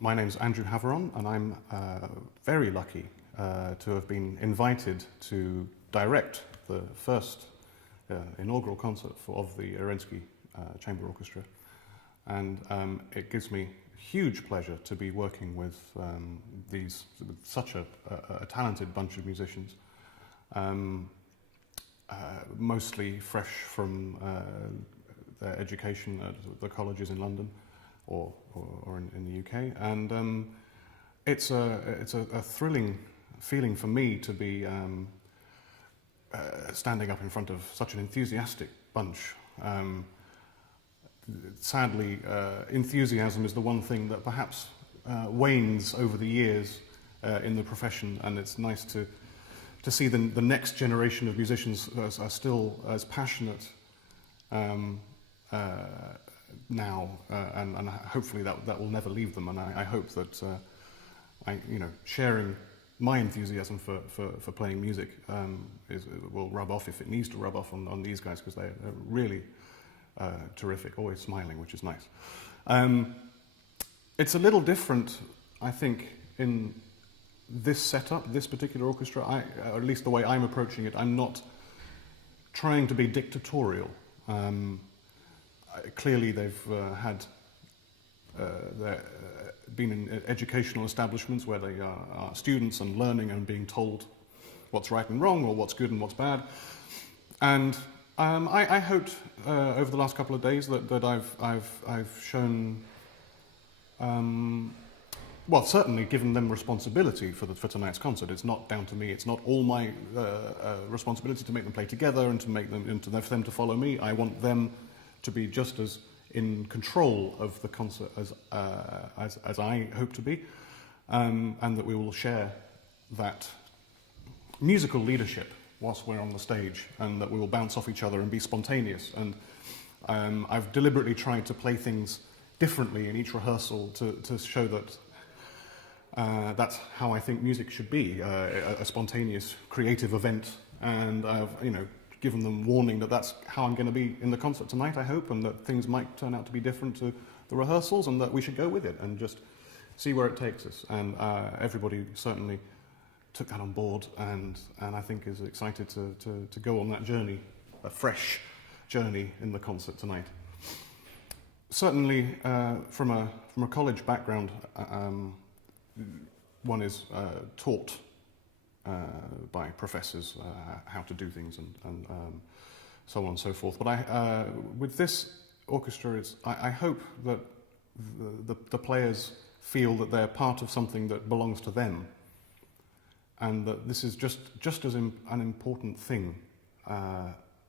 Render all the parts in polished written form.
My name's Andrew Haveron, and I'm very lucky to have been invited to direct the first inaugural concert of the Arensky Chamber Orchestra. And it gives me huge pleasure to be working with such a talented bunch of musicians, mostly fresh from their education at the colleges in London or in the UK, and it's a thrilling feeling for me to be standing up in front of such an enthusiastic bunch. Sadly, enthusiasm is the one thing that perhaps wanes over the years in the profession, and it's nice to see the next generation of musicians are still as passionate now, and hopefully that will never leave them. And I hope that sharing my enthusiasm for playing music will rub off, if it needs to rub off, on these guys, because they're really terrific, always smiling, which is nice. It's a little different, I think, in this setup, this particular orchestra, or at least the way I'm approaching it. I'm not trying to be dictatorial. Clearly they've been in educational establishments where they are students and learning and being told what's right and wrong, or what's good and what's bad. And I hoped over the last couple of days that I've shown, well, certainly given them responsibility for tonight's concert. It's not down to me. It's not all my responsibility to make them play together and for them to follow me. I want them to be just as in control of the concert as I hope to be, and that we will share that musical leadership whilst we're on the stage, and that we will bounce off each other and be spontaneous. And I've deliberately tried to play things differently in each rehearsal to show that that's how I think music should be, a spontaneous, creative event. And I've given them warning that that's how I'm going to be in the concert tonight, I hope, and that things might turn out to be different to the rehearsals, and that we should go with it and just see where it takes us. And everybody certainly took that on board, and I think is excited to go on that journey, a fresh journey in the concert tonight. Certainly, from a college background, one is taught by professors how to do things and so on and so forth. But with this orchestra, I hope that the players feel that they're part of something that belongs to them, and that this is just as an important thing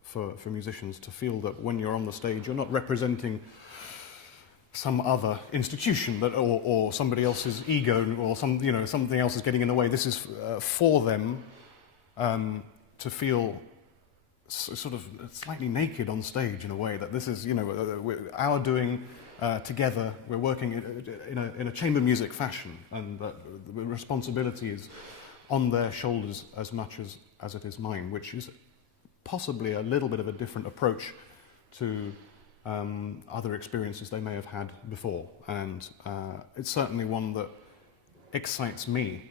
for musicians to feel that when you're on the stage, you're not representing some other institution or somebody else's ego, or something else is getting in the way. This is for them to feel sort of slightly naked on stage, in a way, that this is our doing together. We're working in a chamber music fashion, and that the responsibility is on their shoulders as much as it is mine, which is possibly a little bit of a different approach to other experiences they may have had before. And it's certainly one that excites me,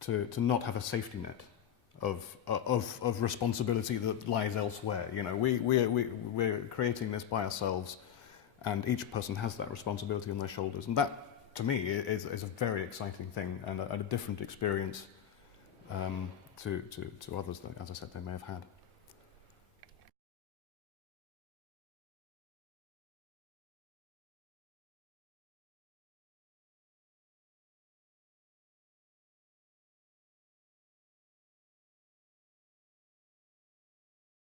to not have a safety net of responsibility that lies elsewhere. We're creating this by ourselves, and each person has that responsibility on their shoulders, and that, to me, is a very exciting thing, and a different experience to others that, as I said, they may have had.